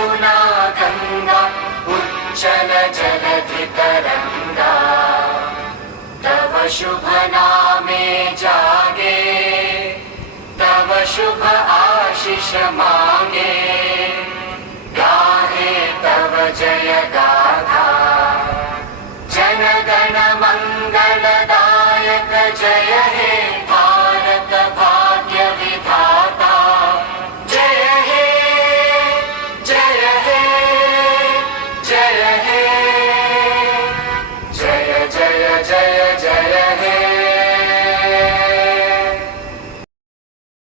यमुना गंगा उच्चल जलधि तरंगा, तव शुभ नामे जागे, तव शुभ आशीष मांगे।